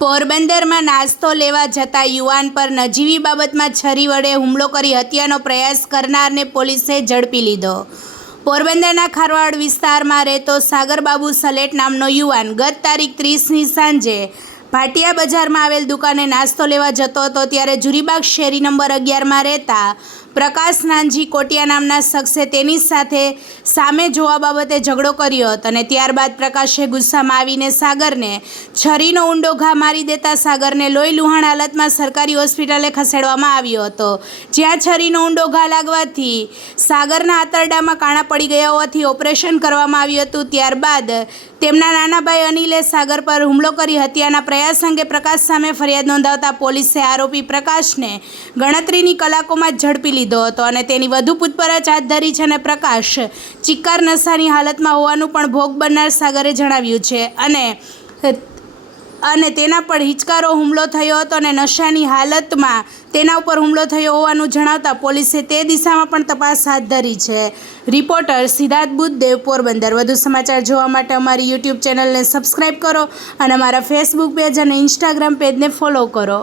પોરબંદરમાં નાસ્તો લેવા જતા યુવાન પર નજીવી બાબતમાં છરી વડે હુમલો કરી હત્યાનો પ્રયાસ કરનારને પોલીસે ઝડપી લીધો. પોરબંદરના ખારવાડ વિસ્તારમાં રહેતો સાગરબાબુ સલેટ નામનો યુવાન ગત તારીખ ત્રીસની સાંજે ભાટિયા બજારમાં આવેલ દુકાને નાસ્તો લેવા જતો હતો, ત્યારે જુરીબાગ શેરી નંબર અગિયારમાં રહેતા પ્રકાશ નાનજી કોટિયા નામના શખ્સે તેની સાથે સામે જોવા બાબતે ઝઘડો કર્યો હતો અને ત્યારબાદ પ્રકાશે ગુસ્સામાં આવીને સાગરને છરીનો ઊંડો ઘા મારી દેતા સાગરને લોહી લુહાણ હાલતમાં સરકારી હોસ્પિટલે ખસેડવામાં આવ્યો હતો. જ્યાં છરીનો ઊંડો ઘા લાગવાથી સાગરના આંતરડામાં કાણા પડી ગયા હોવાથી ઓપરેશન કરવામાં આવ્યું હતું. ત્યારબાદ તેમના નાના ભાઈ અનિલે સાગર પર હુમલો કરી હત્યાના પ્રયાસ અંગે પ્રકાશ સામે ફરિયાદ નોંધાવતા પોલીસે આરોપી પ્રકાશને ગણતરીની કલાકોમાં જ ઝડપી લીધો. હતો અને તેની વધુ પૂછપરછ હાથ ધરી છે અને પ્રકાશ ચિક્કાર નશાની હાલતમાં હોવાનું પણ ભોગ બનનાર સાગરે જણાવ્યું છે. અને અને તેના પર હિચકારો હુમલો થયો હતો અને નશાની હાલતમાં તેના ઉપર હુમલો થયો હોવાનું જણાવતા પોલીસે તે દિશામાં પણ તપાસ હાથ ધરી છે. રિપોર્ટર સિદ્ધાર્થ બુદ્ધદેવ પોરબંદર વધુ સમાચાર જોવા માટે અમારી યુટ્યુબ ચેનલને સબસ્ક્રાઈબ કરો અને અમારા ફેસબુક પેજ અને ઇન્સ્ટાગ્રામ પેજને ફોલો કરો.